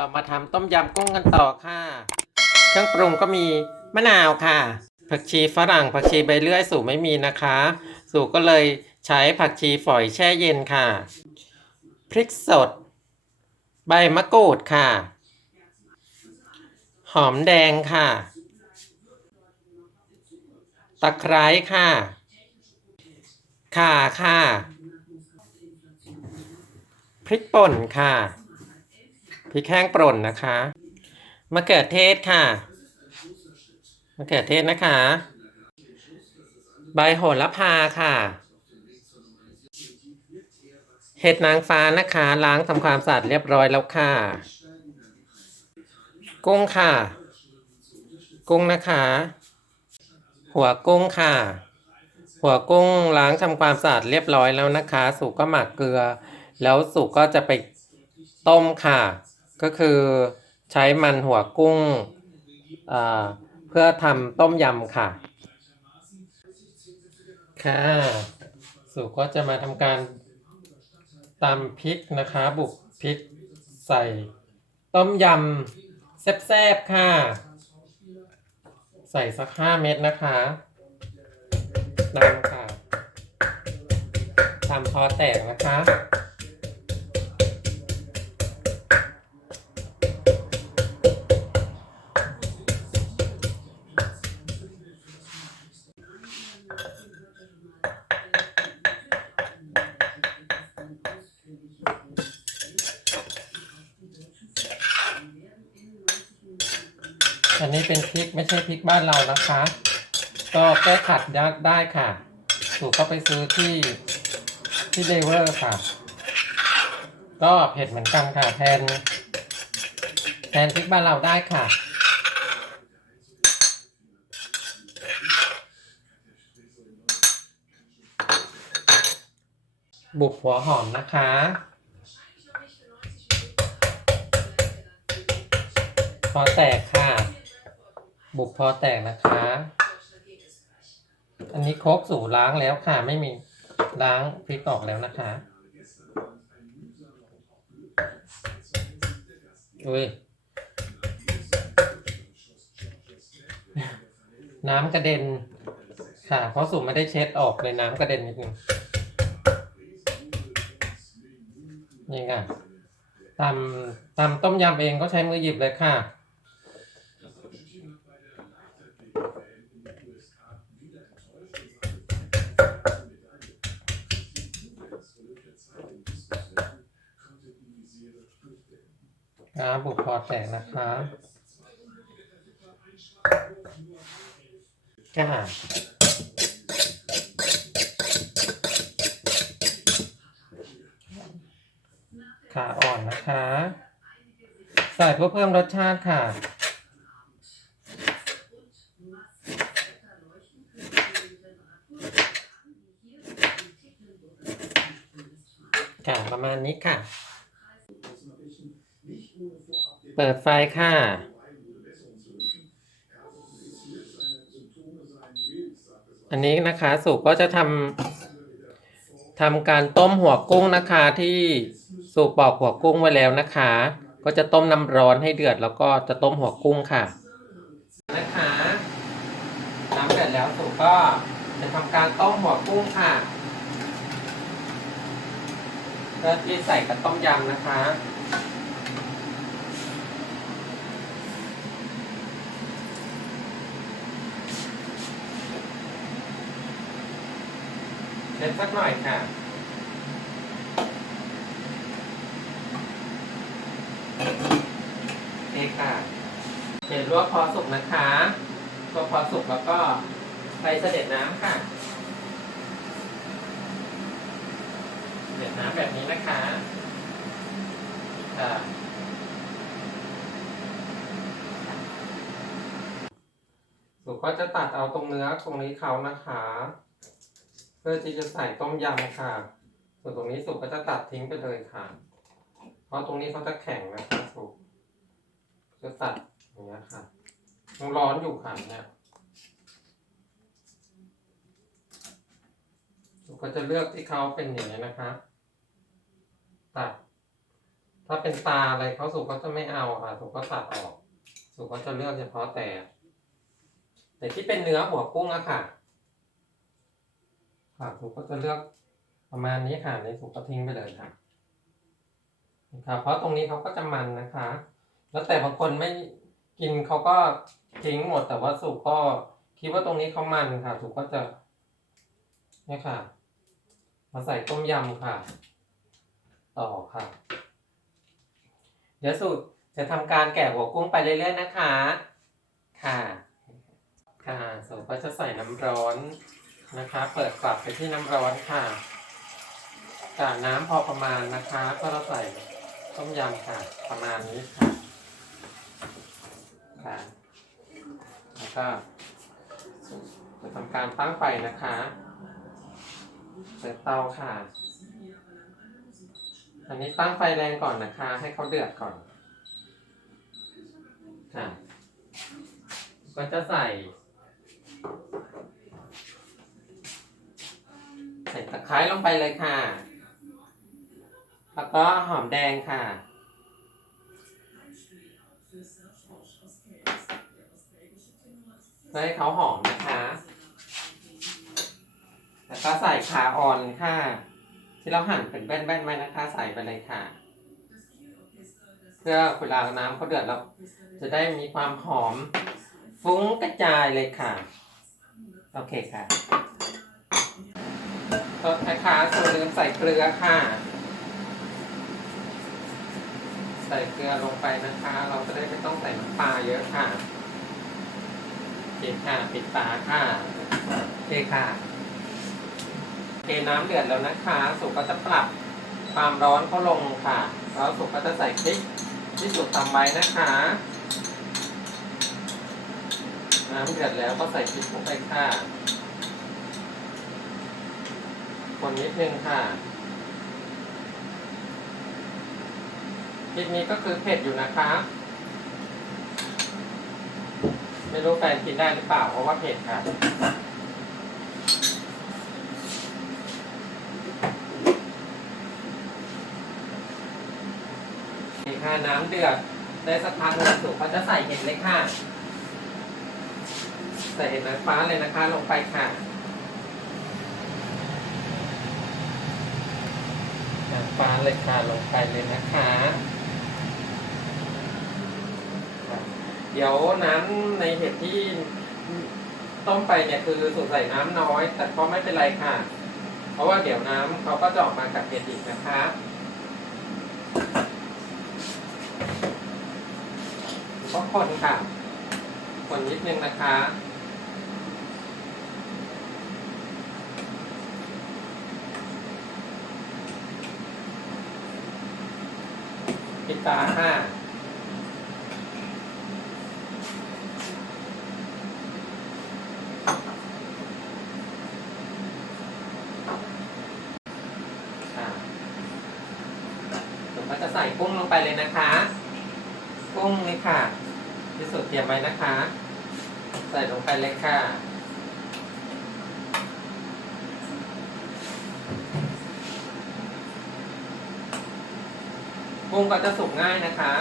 เรามาทำต้มยำกุ้งกันต่อค่ะ เครื่องปรุงก็มีมะนาวค่ะ ผักชีฝรั่งผักชีใบเลื่อยสูไม่มีนะคะ สูก็เลยใช้ผักชีฝอยแช่เย็นค่ะ พริกสด ใบมะกรูดค่ะ หอมแดงค่ะ ตะไคร้ค่ะ ข่าค่ะ พริกป่นค่ะ พริกแห้งป่นนะคะมะเขือเทศค่ะมะเขือเทศนะคะ ใบโหระพาค่ะ เห็ดนางฟ้านะคะล้างทำความสะอาดเรียบร้อยแล้วค่ะ กุ้งค่ะ กุ้งนะคะ หัวกุ้งค่ะ หัวกุ้งล้างทำความสะอาดเรียบร้อยแล้วนะคะ สุกก็หมักเกลือ แล้วสุกก็จะไปต้มค่ะ ก็คือใช้มันหัวกุ้งเพื่อทำต้มยำค่ะ ค่ะสุก็จะมาทำการตำพริกนะคะ บุกพริกใส่ ต้มยำแซ่บๆค่ะ ใส่สักห้าเม็ดนะคะตามค่ะทำพอแตกนะคะ อันนี้เป็นพริกไม่ใช่พริกบ้านเรานะคะ ก็แก้ขัดได้ได้ค่ะถูกก็ไปซื้อที่ที่เลเวอร์ค่ะ ก็เผ็ดเหมือนกันค่ะแทน แทนพริกบ้านเราได้ค่ะบุกหัวหอมนะคะ พอแตกค่ะ บุกพอแตกนะคะ อันนี้โคกสู่ล้างแล้วค่ะ ไม่มีล้างพริกออกแล้วนะคะอุ้ยน้ำกระเด็น ค่ะ เพราะสุ่ไม่ได้เช็ดออกเลยน้ำกระเด็นนิดนึงนี่ค่ะตำตำต้มยำเองก็ใช้มือหยิบเลยค่ะ ครับบุกพอแตกนะคะค่ะขาอ่อนนะคะ ใส่เพื่อเพิ่มรสชาติค่ะ ค่ะ ประมาณนี้ค่ะ เปิดไฟค่ะ อันนี้นะคะสุกก็จะทำทำการต้มหัวกุ้งนะคะที่สุกปอกหัวกุ้งไว้แล้วนะคะ ก็จะต้มน้ำร้อนให้เดือดแล้วก็จะต้มหัวกุ้งค่ะ นะคะน้ำเดือดแล้วสุกก็จะทำการต้มหัวกุ้งค่ะเพื่อที่ใส่กับต้มยำนะคะ เล็ดสักหน่อยค่ะโอเคค่ะเห็นลวกพอสุกนะคะลวกพอสุกแล้วก็ไปเสด็จน้ำค่ะเสด็จน้ำแบบนี้นะคะค่ะสุกก็จะตัดเอาตรงเนื้อตรงนี้เขานะคะ พื่อที่จะใส่ต้มยำค่ะ ส่วนตรงนี้สุกก็จะตัดทิ้งไปเลยค่ะ เพราะตรงนี้เขาจะแข็งนะคะสุกจะตัดอย่างเงี้ยค่ะยังร้อนอยู่ค่ะเนี่ยสุกก็จะเลือกที่เขาเป็นอย่างนี้นะคะ ตัด ถ้าเป็นตาอะไรเขาสุก็จะไม่เอาค่ะ สุก็ตัดออก สุก็จะเลือกเฉพาะแต่ แต่ที่เป็นเนื้อหัวกุ้งอะค่ะ ค่ะสุก็จะเลือกประมาณนี้ค่ะ ในสุก็ทิ้งไปเลยค่ะค่ะเพราะตรงนี้เขาก็จะมันนะคะ แล้วแต่บางคนไม่กินเขาก็ทิ้งหมดแต่ว่าสุกก็คิดว่าตรงนี้เขามันค่ะสุกก็จะเนี่ยค่ะ มาใส่ต้มยำค่ะ ต่อค่ะ เดี๋ยวสูตรจะทำการแกะหัวกุ้งไปเรื่อยๆนะคะ ค่ะ ค่ะสูตรก็จะใส่น้ำร้อน นะคะ เปิดกลับไปที่น้ำร้อนค่ะกะน้ำพอประมาณนะคะก็เราใส่ต้มยำค่ะ ประมาณนี้ค่ะค่ะแล้วก็จะทำการตั้งไฟนะคะเปิดเตาค่ะ อันนี้ตั้งไฟแรงก่อนนะคะ ให้เขาเดือดก่อนค่ะ ก็จะใส่ ใส่ตะไคร้ลงไปเลยค่ะ แล้วก็หอมแดงค่ะ ให้เขาหอมนะคะ แล้วก็ใส่ขาอ่อนค่ะ ที่เราหั่นเป็นแว่นๆไว้นะคะ ใส่ไปเลยค่ะ เพื่อเวลาน้ำเขาเดือดแล้วจะได้มีความหอมฟุ้งกระจายเลยค่ะ โอเคค่ะ ต้นนะคะส่วนลืมใส่เกลือค่ะ ใส่เกลือลงไปนะคะ เราจะได้ไม่ต้องใส่น้ำปลาเยอะค่ะปิดค่ะปิดฝาค่ะโอเคค่ะเทน้ำเดือดแล้วนะคะ สุกก็จะปรับความร้อนเขาลงค่ะ แล้วสุกก็จะใส่พริกที่สุกตำไว้นะคะ น้ำเดือดแล้วก็ใส่พริกลงไปค่ะ คนนิดนึงค่ะพริกนี้ก็คือเผ็ดอยู่นะคะไม่รู้แฟนกินได้หรือเปล่าเพราะว่าเผ็ดค่ะนี่ค่ะน้ำเดือดได้สักพักหนึ่งสุกเขาจะใส่เห็ดเลยค่ะ ใส่เห็ดนางฟ้าเลยนะคะลงไปค่ะนาง ฟ้าเลยค่ะลงไปเลยนะคะ เดี๋ยวน้ำในเห็ดที่ต้มไปเนี่ยคือสูตรใส่น้ำน้อย แต่ก็ไม่เป็นไรค่ะ เพราะว่าเดี๋ยวน้ำเขาก็จะออกมากับเห็ดอีกนะคะก็คนค่ะ คนนิดนึงนะคะ ปิดตาค่ะ ค่ะ ผมก็จะใส่กุ้งลงไปเลยนะคะ กุ้งนี่ค่ะที่สุดเตรียมไว้นะคะ ใส่ลงไปเลยค่ะ กุ้งก็จะสุกง่ายนะคะ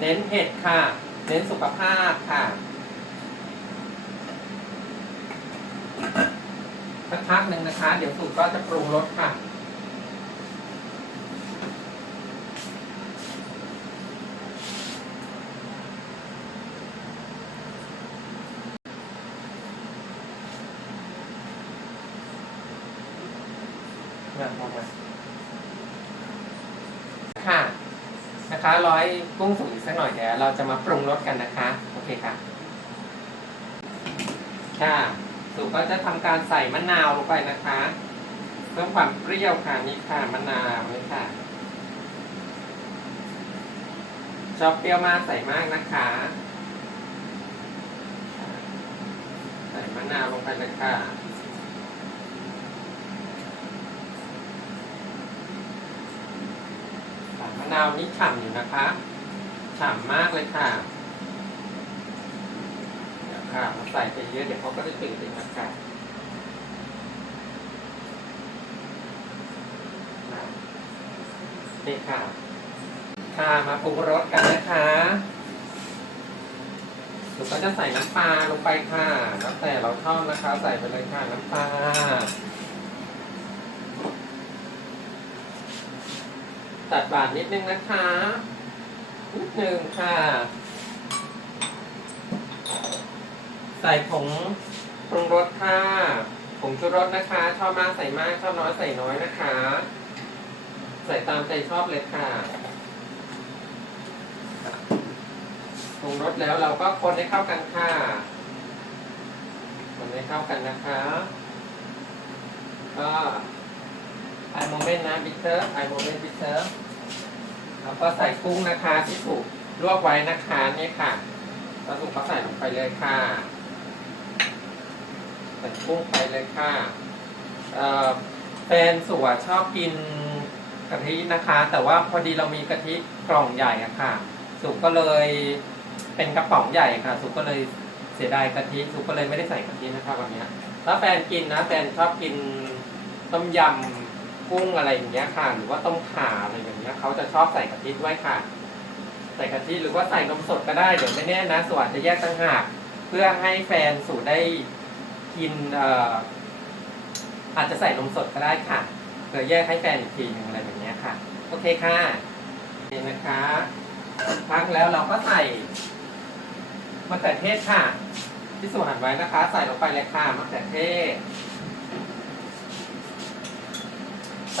เน้นเผ็ดค่ะ เน้นสุขภาพค่ะสักพักหนึ่งนะคะ เดี๋ยวสูตรก็จะปรุงรสค่ะ เนี่ยพอไหมค่ะ นะคะร้อย กุ้งสุกอีกสักหน่อยเดี๋ยวเราจะมาปรุงรสกันนะคะ โอเคค่ะ ค่ะสุกก็จะทำการใส่มะนาวลงไปนะคะเพิ่มความเปรี้ยวค่ะนี่ค่ะมะนาวนี่ค่ะชอบเปรี้ยวมากใส่มากนะคะ ใส่มะนาวลงไปเลยค่ะ มะนาวนี่ฉ่ำอยู่นะคะ ฉ่ำมากเลยค่ะเดี๋ยวค่ะมาใส่ไปเยอะเดี๋ยวเขาก็จะตื่นเองนะคะนี่ค่ะ ค่ะมาปรุงรสกันนะคะหนูก็จะใส่น้ำปลาลงไปค่ะ แล้วแต่เราชอบนะคะ ใส่ไปเลยค่ะน้ำปลา ตัดบาดนิดนึงนะคะ นิดนึงค่ะ ใส่ผงปรุงรสค่ะผงชูรสนะคะ ชอบมากใส่มากชอบน้อยใส่น้อยนะคะ ใส่ตามใจชอบเลยค่ะปรุงรสแล้วเราก็คนให้เข้ากันค่ะคนให้เข้ากันนะคะ ก็ อโมเมนต์นะบิเตอร์ไอโมเมนต์บิเตอร์แล้วก็ใส่กุ้งนะคะที่ถูกลวกไว้นะคะนี่ค่ะแล้วถูกก็ใส่ลงไปเลยค่ะใส่กุ้งไปเลยค่ะเอ่อแฟนสวชอบกินกะทินะคะ แต่ว่าพอดีเรามีกะทิกล่องใหญ่อะค่ะ สุกก็เลยเป็นกระป๋องใหญ่ค่ะ สุกก็เลยเสียดายกะทิสุกก็เลยไม่ได้ใส่กะทินะคะวันนี้ถ้าแฟนกินนะแฟนชอบกินต้มยำ กุ้งอะไรอย่างเงี้ยค่ะ หรือว่าต้มข่าอะไรอย่างเงี้ยเขาจะชอบใส่กะทิด้วยค่ะ ใส่กะทิหรือว่าใส่นมสดก็ได้เดี๋ยวไม่แน่นะส่วนจะแยกต่างหาก เพื่อให้แฟนสูตรได้กินเอ่ออาจจะใส่นมสดก็ได้ค่ะเพื่อแยกให้แฟนอีกทีหนึงอะไรแบบเนี้ยค่ะ โอเคค่ะนี่นะคะพักแล้วเราก็ใส่มะเขือเทศค่ะ ที่สูหั่นไว้นะคะ ใส่ลงไปเลยค่ะมะเขือเทศ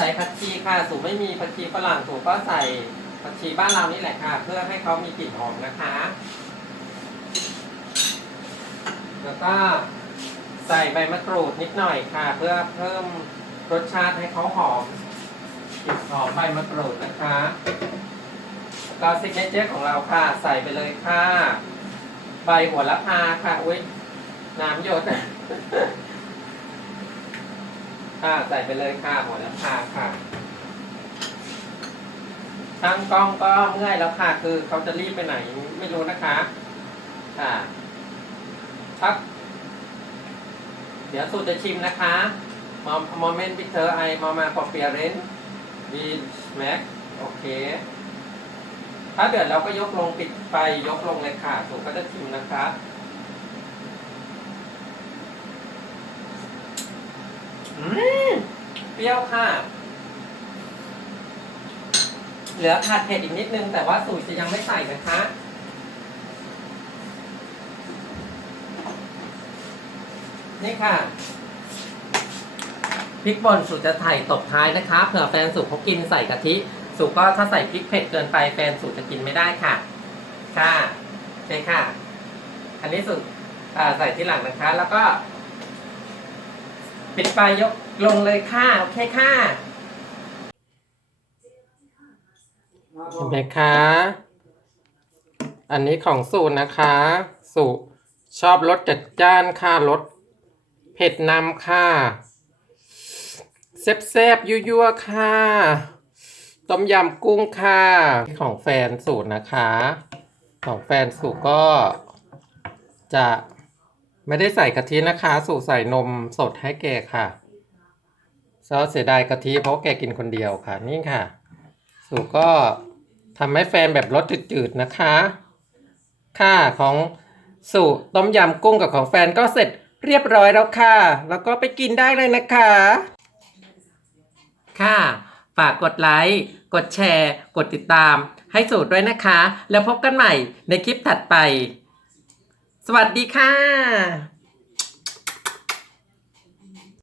ใส่ผักชีค่ะสูไม่มีผักชีฝรั่งสูก็ใส่ผักชีบ้านเรานี่แหละค่ะ เพื่อให้เขามีกลิ่นหอมนะคะ แล้วก็ใส่ใบมะกรูดนิดหน่อยค่ะ เพื่อเพิ่มรสชาติให้เขาหอมกลิ่นหอมใบมะกรูดนะคะก็ซิกเนเจอร์ของเราค่ะ ใส่ไปเลยค่ะ ใบหัวละพาค่ะ อุ้ยน้ำหยด ค่ะใส่ไปเลยค่ะหัวละพาค่ะช่างกล้องก็เมื่อยแล้วค่ะ คือเขาจะรีบไปไหนไม่รู้นะคะค่ะพักเดี๋ยวสูตรจะชิมนะคะมอมโมเมนต์พิเตอร์ไอมามาพอเปียเรนวีแม็กโอเค ถ้าเดือดเราก็ยกลงปิดไฟยกลงเลยค่ะสูตรก็จะชิมนะคะ อืม เปรี้ยวค่ะ เหลือขาดเผ็ดอีกนิดนึง แต่ว่าสูตรจะยังไม่ใส่นะคะนี่ค่ะพริกป่นสูตรจะใส่ตบท้ายนะคะเผื่อแฟนสูตรเขากินใส่กะทิสูตรก็ถ้าใส่พริกเผ็ดเกินไปแฟนสูตรจะกินไม่ได้ค่ะ ค่ะโอเคค่ะ อันนี้สูตรใส่ที่หลังนะคะ แล้วก็ ปิดไฟยกลงเลยค่ะโอเคค่ะเห็นไหมคะ อันนี้ของสูตรนะคะ สูตรชอบรสจัดจ้านค่ะรสเผ็ดนำค่ะแซ่บๆยั่วๆค่ะต้มยำกุ้งค่ะของแฟนสูตรนะคะ ของแฟนสูตรก็จะ ไม่ได้ใส่กะทินะคะ สูตรใส่นมสดให้แกค่ะซอเสียดายกะทิเพราะแกกินคนเดียวค่ะ นี่ค่ะ สูตรก็ทำให้แฟนแบบรสจืดๆนะคะ ค่ะของสูตรต้มยำกุ้งกับของแฟนก็เสร็จเรียบร้อยแล้วค่ะ แล้วก็ไปกินได้เลยนะคะ ค่ะ ฝากกดไลค์ กดแชร์ กดติดตามให้สูตรด้วยนะคะ แล้วพบกันใหม่ในคลิปถัดไป สวัสดีค่ะ